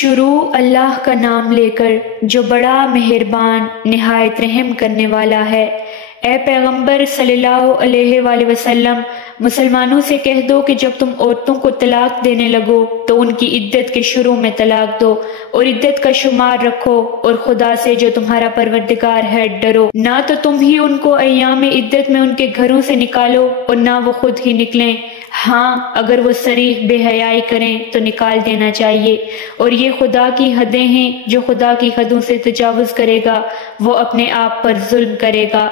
شروع اللہ کا نام لے کر جو بڑا مہربان نہایت رحم کرنے والا ہے۔ اے پیغمبر صلی اللہ علیہ وآلہ وسلم، مسلمانوں سے کہہ دو کہ جب تم عورتوں کو طلاق دینے لگو تو ان کی عدت کے شروع میں طلاق دو اور عدت کا شمار رکھو، اور خدا سے جو تمہارا پروردگار ہے ڈرو۔ نہ تو تم ہی ان کو ایام عدت میں ان کے گھروں سے نکالو اور نہ وہ خود ہی نکلیں، ہاں اگر وہ صریح بے حیائی کریں تو نکال دینا چاہیے، اور یہ خدا کی حدیں ہیں، جو خدا کی حدوں سے تجاوز کرے گا وہ اپنے آپ پر ظلم کرے گا۔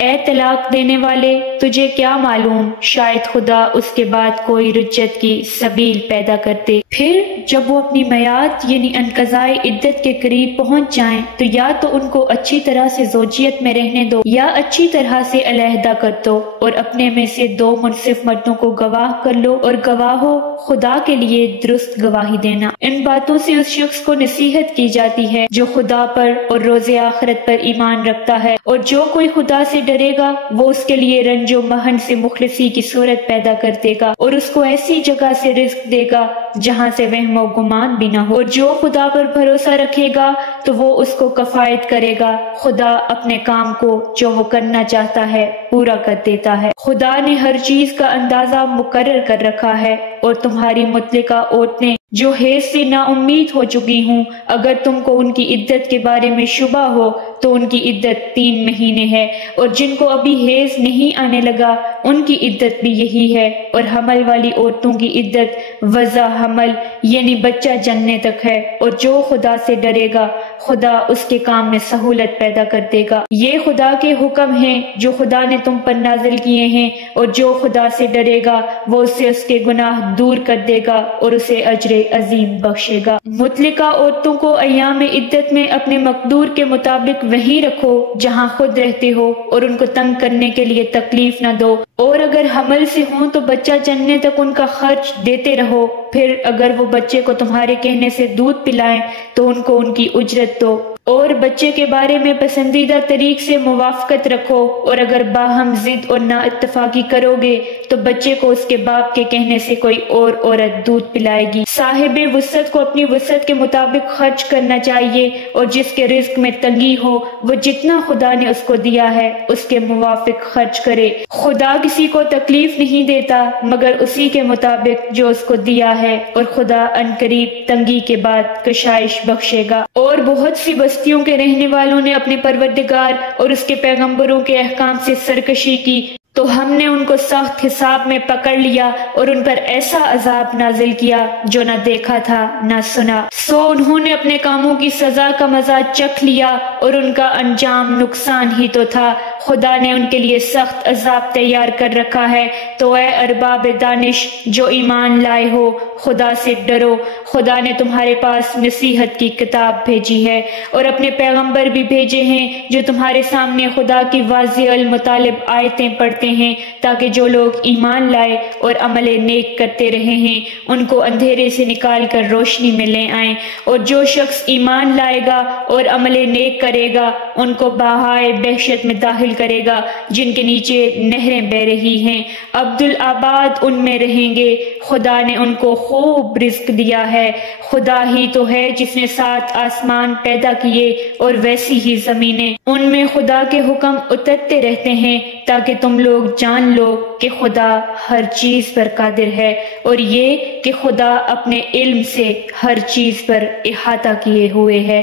اے طلاق دینے والے، تجھے کیا معلوم شاید خدا اس کے بعد کوئی رجعت کی سبیل پیدا کرتے۔ پھر جب وہ اپنی میعاد یعنی انقضاء عدت کے قریب پہنچ جائیں تو یا تو ان کو اچھی طرح سے زوجیت میں رہنے دو یا اچھی طرح سے علیحدہ کر دو، اور اپنے میں سے 2 منصف مردوں کو گواہ کر لو، اور گواہو خدا کے لیے درست گواہی دینا۔ ان باتوں سے اس شخص کو نصیحت کی جاتی ہے جو خدا پر اور روز آخرت پر ایمان رکھتا ہے، اور جو کوئی خدا سے ڈرے گا وہ اس کے لیے رنج و محن سے مخلصی کی صورت پیدا کر دے گا، اور اس کو ایسی جگہ سے رزق دے گا جہاں سے وہم و گمان بھی نہ ہو، اور جو خدا پر بھروسہ رکھے گا تو وہ اس کو کفایت کرے گا۔ خدا اپنے کام کو جو وہ کرنا چاہتا ہے پورا کر دیتا ہے۔ خدا نے ہر چیز کا اندازہ مقرر کر رکھا ہے، اور تمہاری مطلقہ عورتیں جو حیض سے نا امید ہو چکی ہوں، اگر تم کو ان کی عدت کے بارے میں شبہ ہو تو ان کی عدت 3 مہینے ہے، اور جن کو ابھی حیض نہیں آنے لگا ان کی عدت بھی یہی ہے، اور حمل والی عورتوں کی عدت وضع حمل یعنی بچہ جننے تک ہے، اور جو خدا سے ڈرے گا خدا اس کے کام میں سہولت پیدا کر دے گا۔ یہ خدا کے حکم ہیں جو خدا نے تم پر نازل کیے ہیں، اور جو خدا سے ڈرے گا وہ اس سے اس کے گناہ دور کر دے گا اور اسے اجر عظیم بخشے گا۔ مطلقہ عورتوں کو ایام عدت میں اپنے مقدور کے مطابق وہیں رکھو جہاں خود رہتے ہو، اور ان کو تنگ کرنے کے لیے تکلیف نہ دو، اور اگر حمل سے ہوں تو بچہ جننے تک ان کا خرچ دیتے رہو، پھر اگر وہ بچے کو تمہارے کہنے سے دودھ پلائیں تو ان کو ان کی اجرت دو، اور بچے کے بارے میں پسندیدہ طریق سے موافقت رکھو، اور اگر باہم ضد اور نا اتفاقی کرو گے تو بچے کو اس کے باپ کے کہنے سے کوئی اور عورت دودھ پلائے گی۔ صاحب وسعت کو اپنی وسعت کے مطابق خرچ کرنا چاہیے، اور جس کے رزق میں تنگی ہو وہ جتنا خدا نے اس کو دیا ہے اس کے موافق خرچ کرے۔ خدا کسی کو تکلیف نہیں دیتا مگر اسی کے مطابق جو اس کو دیا ہے، اور خدا عنقریب تنگی کے بعد کشائش بخشے گا۔ اور بہت سی بستیوں کے رہنے والوں نے اپنے پروردگار اور اس کے پیغمبروں کے احکام سے سرکشی کی تو ہم نے ان کو سخت حساب میں پکڑ لیا اور ان پر ایسا عذاب نازل کیا جو نہ دیکھا تھا نہ سنا۔ سو انہوں نے اپنے کاموں کی سزا کا مزہ چکھ لیا اور ان کا انجام نقصان ہی تو تھا۔ خدا نے ان کے لیے سخت عذاب تیار کر رکھا ہے۔ تو اے ارباب دانش جو ایمان لائے ہو، خدا سے ڈرو۔ خدا نے تمہارے پاس نصیحت کی کتاب بھیجی ہے اور اپنے پیغمبر بھی بھیجے ہیں جو تمہارے سامنے خدا کی واضح المطالب آیتیں پڑھتے ہیں، تاکہ جو لوگ ایمان لائے اور عمل نیک کرتے رہے ہیں ان کو اندھیرے سے نکال کر روشنی میں لے آئیں، اور جو شخص ایمان لائے گا اور عمل نیک کرے گا ان کو بہائے بہشت میں داخل کرے گا جن کے نیچے نہریں بہہ رہی ہیں، عبدالآباد ان میں رہیں گے۔ خدا نے ان کو خوب رزق دیا ہے۔ خدا ہی تو ہے جس نے 7 آسمان پیدا کیے اور ویسی ہی زمینیں، ان میں خدا کے حکم اترتے رہتے ہیں تاکہ تم لوگ جان لو کہ خدا ہر چیز پر قادر ہے، اور یہ کہ خدا اپنے علم سے ہر چیز پر احاطہ کیے ہوئے ہے۔